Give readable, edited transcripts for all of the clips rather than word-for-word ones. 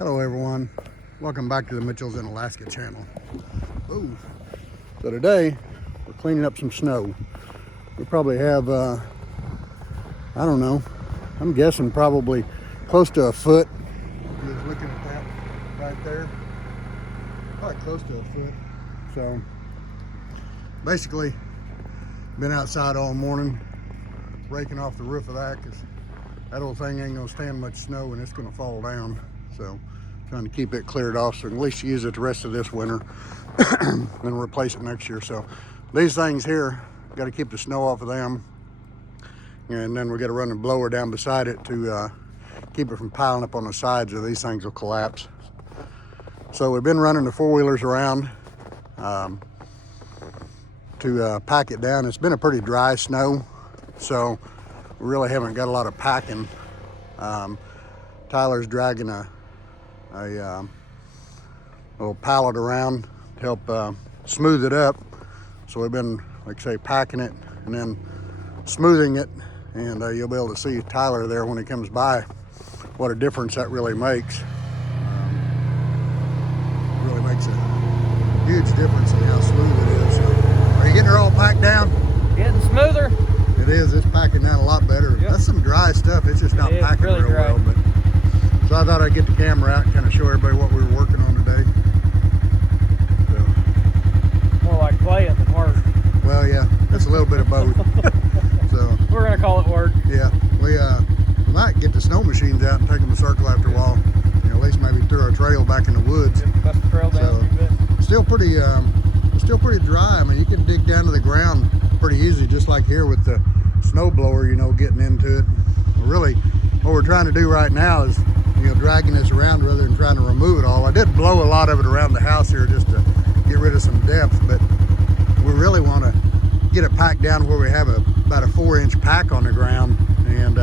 Hello everyone, welcome back to the Mitchells in Alaska channel. Ooh. So today we're cleaning up some snow. We probably have, I don't know, I'm guessing probably close to a foot. Just looking at that right there, probably close to a foot. So basically been outside all morning raking off the roof of that because that old thing ain't gonna stand much snow and it's gonna fall down. So trying to keep it cleared off so at least use it the rest of this winter and replace it next year. So these things here, got to keep the snow off of them, and then we got to run a blower down beside it to keep it from piling up on the sides or these things will collapse. So we've been running the four-wheelers around to pack it down. It's been a pretty dry snow, so we really haven't got a lot of packing. Tyler's dragging a little pallet around to help smooth it up. So we've been, like I say, packing it and then smoothing it, and you'll be able to see Tyler there when he comes by what a difference that really makes. Really makes a huge difference in how smooth it is. So, are you getting her all packed down? Getting smoother. It is. It's packing down a lot better. Yep. That's some dry stuff. It's just not packing really real well. But so I thought I'd get the camera out and kind of show everybody what we were working on today. So. More like playing than work. Well, yeah, it's a little bit of both. So we're gonna call it work. Yeah, we might get the snow machines out and take them a circle after a while. You know, at least maybe through our trail back in the woods. Bust the trail down a bit. Still pretty dry. I mean, you can dig down to the ground pretty easy, just like here with the snow blower. You know, getting into it. But really, what we're trying to do right now is, you know, dragging this around rather than trying to remove it all. I did blow a lot of it around the house here just to get rid of some depth, but we really want to get it packed down where we have about a 4-inch pack on the ground, and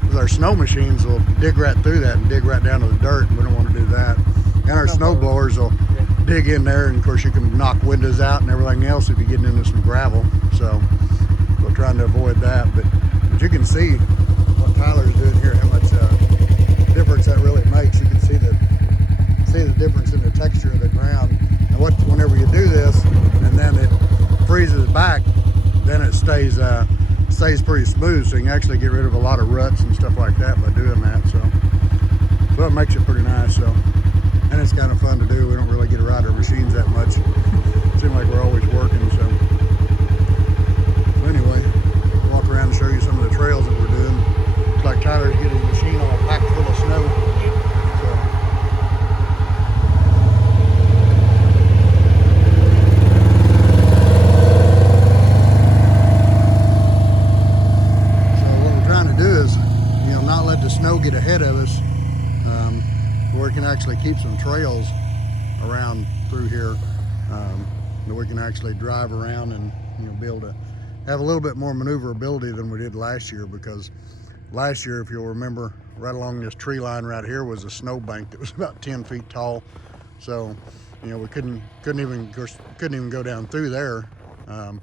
because our snow machines will dig right through that and dig right down to the dirt, and we don't want to do that. And our snow blowers will dig in there, and of course you can knock windows out and everything else if you're getting into some gravel. So we're trying to avoid that, but you can see what Tyler's doing here, how much difference that really makes. You can see the difference in the texture of the ground. And whenever you do this and then it freezes back, then it stays pretty smooth, so you can actually get rid of a lot of ruts and stuff like that by doing that. So it makes it pretty nice. So, and it's kind of fun to do. We don't really get to ride our machines that much. It seems like we're always working. So anyway, walk around and show you some of the trails that we're doing. Looks like Tyler's getting his machine all packed full of snow. Snow get ahead of us, where we can actually keep some trails around through here, that we can actually drive around and, you know, be able to have a little bit more maneuverability than we did last year. Because last year, if you'll remember, right along this tree line right here was a snow bank that was about 10 feet tall. So, you know, we couldn't even go down through there. I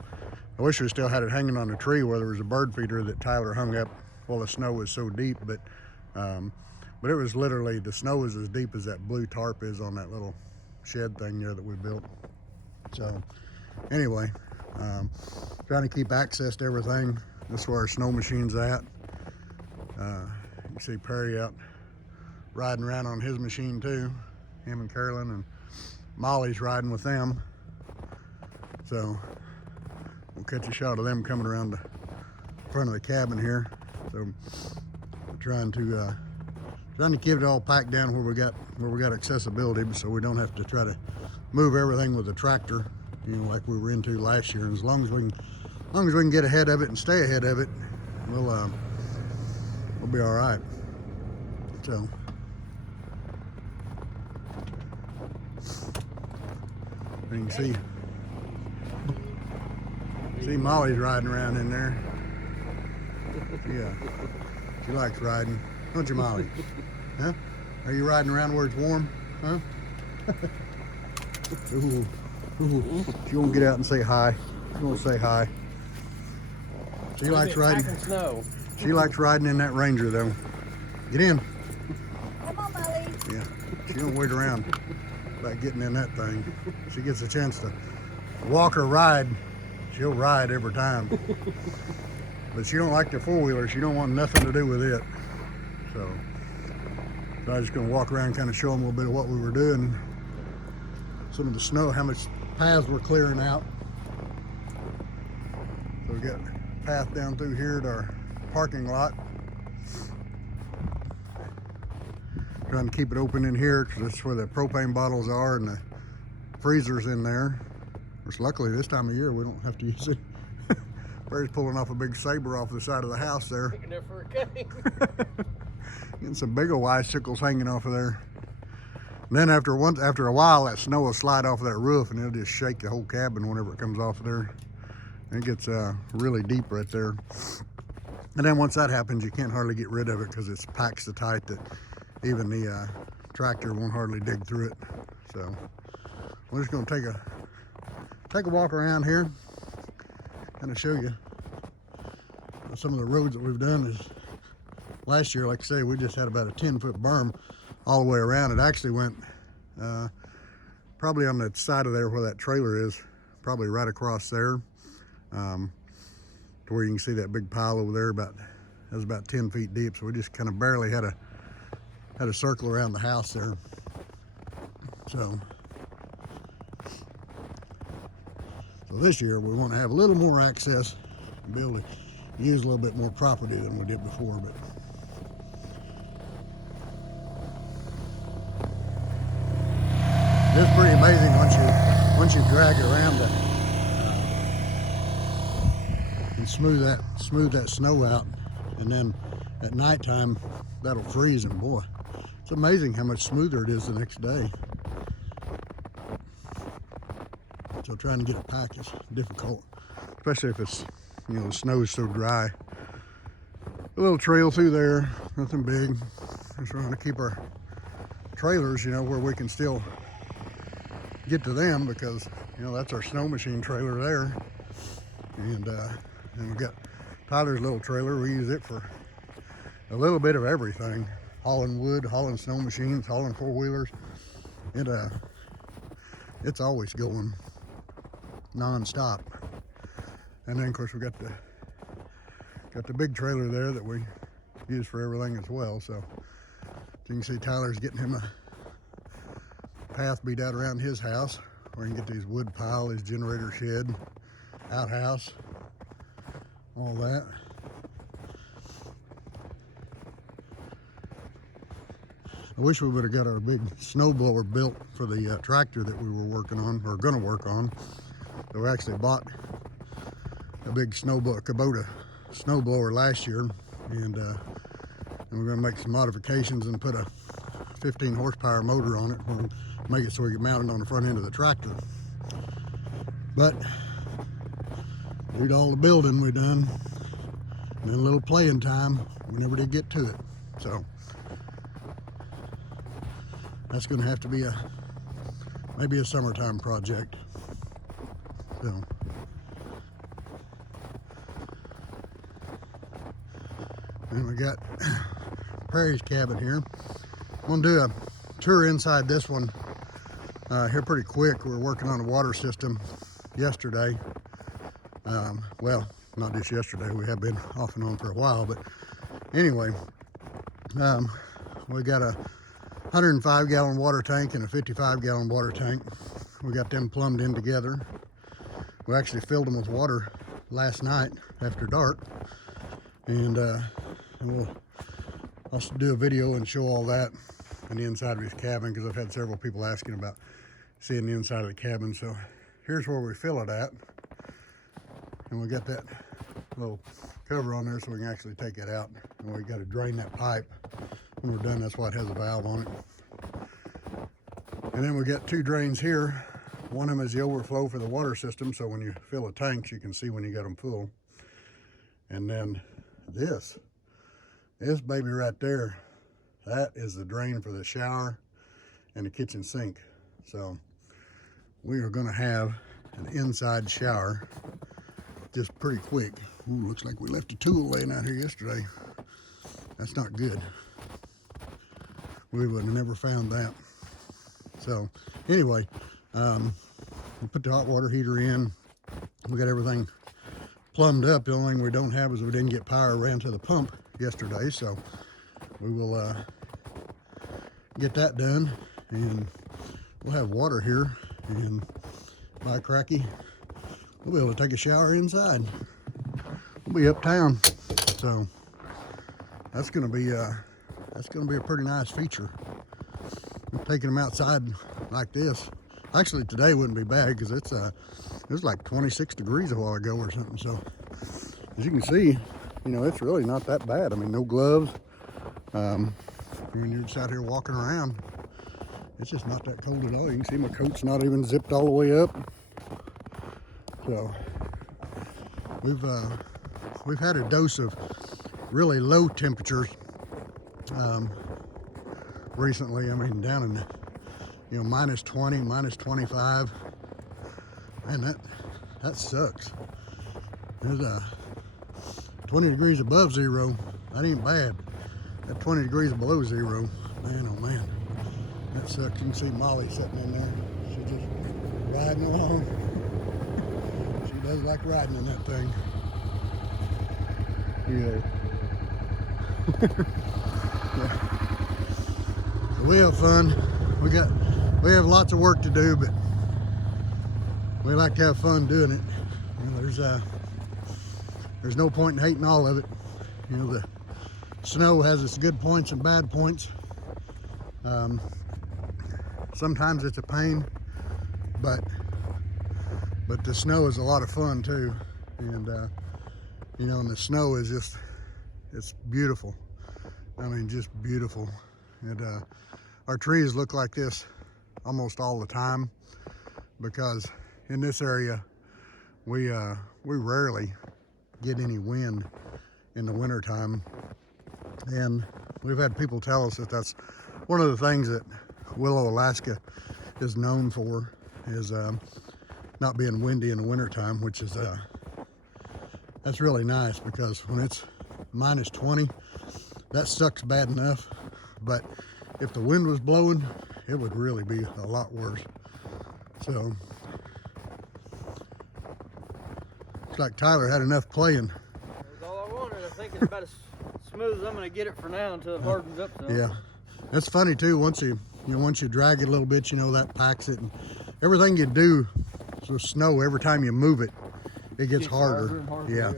wish we still had it hanging on a tree where there was a bird feeder that Tyler hung up while the snow was so deep, but it was literally, the snow was as deep as that blue tarp is on that little shed thing there that we built. So anyway, trying to keep access to everything. This is where our snow machine's at. You can see Perry out riding around on his machine too, him and Carolyn, and Molly's riding with them. So we'll catch a shot of them coming around the front of the cabin here. So we're trying to keep it all packed down where we got accessibility, so we don't have to try to move everything with a tractor, you know, like we were into last year. And as long as we can get ahead of it and stay ahead of it, we'll be all right. So you can see Molly's riding around in there. Yeah, she likes riding, don't you, Molly? Huh? Are you riding around where it's warm? Huh? Ooh. She won't get out and say hi. She won't say hi. She likes riding. She likes riding in that Ranger, though. Get in. Come on, Molly. Yeah. She don't wait around about getting in that thing. She gets a chance to walk or ride, she'll ride every time. But she don't like the four-wheeler. She don't want nothing to do with it. So I was just gonna walk around and kind of show them a little bit of what we were doing. Some of the snow, how much paths we're clearing out. So we got a path down through here to our parking lot. Trying to keep it open in here because that's where the propane bottles are and the freezer's in there. Which luckily this time of year we don't have to use it. Barry's pulling off a big saber off the side of the house there. Taking it for a cutting. Getting some big old icicles hanging off of there. And then after a while, that snow will slide off of that roof and it'll just shake the whole cabin whenever it comes off there. And it gets really deep right there. And then once that happens, you can't hardly get rid of it because it's packed so tight that even the tractor won't hardly dig through it. So we're just gonna take a walk around here, kind of show you some of the roads that we've done. Is last year, like I say, we just had about a 10-foot berm all the way around. It actually went probably on the side of there where that trailer is, probably right across there, to where you can see that big pile over there. That was about 10 feet deep. So we just kind of barely had a circle around the house there. So this year we want to have a little more access and be able to use a little bit more property than we did before. But it's pretty amazing once you drag it around and smooth that snow out, and then at nighttime that'll freeze, and boy, it's amazing how much smoother it is the next day. So trying to get it packed is difficult, especially if it's, the snow is so dry. A little trail through there, nothing big. Just trying to keep our trailers, where we can still get to them, because that's our snow machine trailer there. And we got Tyler's little trailer. We use it for a little bit of everything: hauling wood, hauling snow machines, hauling four-wheelers. It's always going non-stop. And then of course we got the big trailer there that we use for everything as well. So you can see Tyler's getting him a path beat out around his house where he can get these wood pile, his generator shed, outhouse, all that. I wish we would have got our big snow blower built for the tractor that we were working on, or going to work on. So we actually bought a big Kubota snow blower last year, and we're going to make some modifications and put a 15 horsepower motor on it. We'll make it so we can mount it on the front end of the tractor. But due to all the building we done, and then a little playing time, we never did get to it. So that's going to have to be maybe a summertime project. So and we got Prairie's cabin here. I'm going to do a tour inside this one here pretty quick. We're working on a water system yesterday. Well, not just yesterday. We have been off and on for a while, but anyway, we got a 105-gallon water tank and a 55-gallon water tank. We got them plumbed in together. We actually filled them with water last night after dark, and I'll do a video and show all that on the inside of his cabin, because I've had several people asking about seeing the inside of the cabin. So here's where we fill it at, and we got that little cover on there so we can actually take it out, and we got to drain that pipe when we're done. That's why it has a valve on it. And then we got two drains here. One of them is the overflow for the water system, so when you fill the tanks you can see when you got them full. And then this baby right there, that is the drain for the shower and the kitchen sink. So we are going to have an inside shower just pretty quick. Ooh, looks like we left a tool laying out here yesterday. That's not good. We would have never found that. So anyway, we put the hot water heater in. We got everything plumbed up. The only thing we don't have is we didn't get power ran to the pump yesterday, so we will get that done, and we'll have water here, and by cracky, we'll be able to take a shower inside. We'll be uptown, so that's gonna be a pretty nice feature. Taking them outside like this. Actually, today wouldn't be bad because it was like 26 degrees a while ago or something. So as you can see, you know, it's really not that bad. I mean, no gloves. When you're just out here walking around, it's just not that cold at all. You can see my coat's not even zipped all the way up. So we've had a dose of really low temperatures recently. I mean, down in, you know, minus 20, minus 25, and that sucks. There's 20 degrees above zero. That ain't bad. At 20 degrees below zero, man, oh man, that sucks. You can see Molly sitting in there. She's just riding along. She does like riding in that thing. Yeah. Yeah. So we have fun. We have lots of work to do, but we like to have fun doing it. You know, there's no point in hating all of it. You know, the snow has its good points and bad points. Sometimes it's a pain, but the snow is a lot of fun too. And you know, and the snow is just, it's beautiful. I mean, just beautiful. And our trees look like this almost all the time, because in this area we rarely get any wind in the wintertime. And we've had people tell us that that's one of the things that Willow, Alaska is known for, is not being windy in the wintertime, which is that's really nice, because when it's minus 20, that sucks bad enough, but if the wind was blowing, it would really be a lot worse. So looks like Tyler had enough playing. That's all I wanted. I think it's about as smooth as I'm going to get it for now until it hardens up some. Yeah, that's funny too. Once you drag it a little bit, you know, that packs it, and everything you do with snow, every time you move it, it gets harder. And harder. Yeah.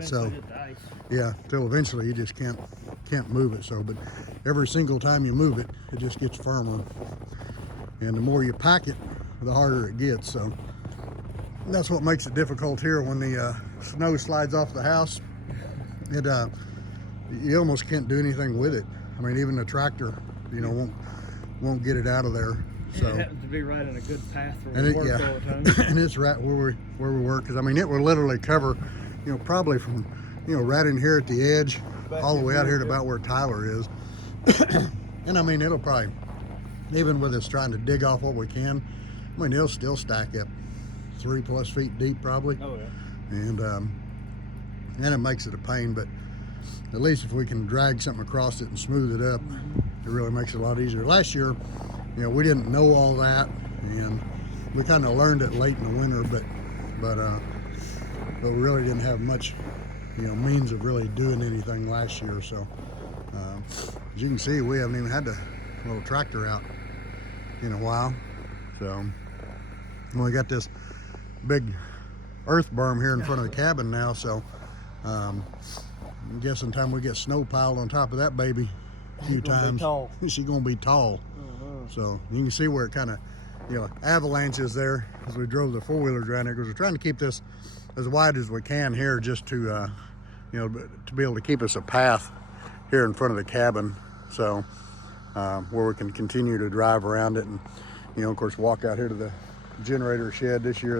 So eventually it's ice. Yeah, till eventually you just can't move it. So, but every single time you move it, it just gets firmer, and the more you pack it, the harder it gets. So that's what makes it difficult here when the snow slides off the house. It you almost can't do anything with it. I mean, even the tractor, you know, won't get it out of there. So it happens to be right in a good path where we work all the time. And it's right where we work, because I mean, it will literally cover, you know, probably from, you know, right in here at the edge all the way out here to about where Tyler is. And I mean, it'll probably, even with us trying to dig off what we can, I mean, it'll still stack up 3+ feet deep probably. Oh yeah. And it makes it a pain, but at least if we can drag something across it and smooth it up, it really makes it a lot easier. Last year, you know, we didn't know all that, and we kind of learned it late in the winter, but we really didn't have much, you know, means of really doing anything last year. So as you can see, we haven't even had the little tractor out in a while. So we got this big earth berm here in front of the cabin now, so I'm guessing time we get snow piled on top of that baby a few times, she's gonna be tall. So you can see where it kind of, you know, avalanches there as we drove the four-wheelers around here, because we're trying to keep this as wide as we can here, just to you know, to be able to keep us a path here in front of the cabin, so where we can continue to drive around it, and, you know, of course, walk out here to the generator shed. This year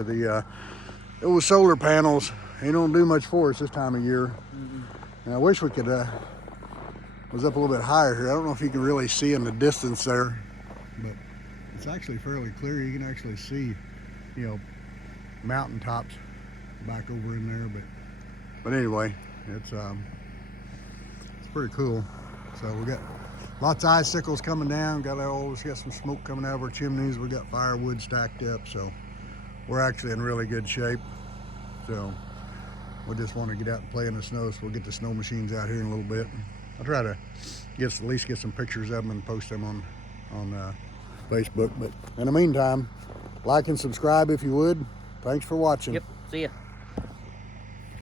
it was solar panels. They don't do much for us this time of year. And I wish we could was up a little bit higher here. I don't know if you can really see in the distance there, but it's actually fairly clear. You can actually see, you know, mountaintops back over in there, but anyway, it's pretty cool. So we got lots of icicles coming down. Always got some smoke coming out of our chimneys. We got firewood stacked up, so we're actually in really good shape. So we just want to get out and play in the snow, so we'll get the snow machines out here in a little bit. I'll try to at least get some pictures of them and post them on Facebook. But in the meantime, like and subscribe if you would. Thanks for watching. Yep. See ya.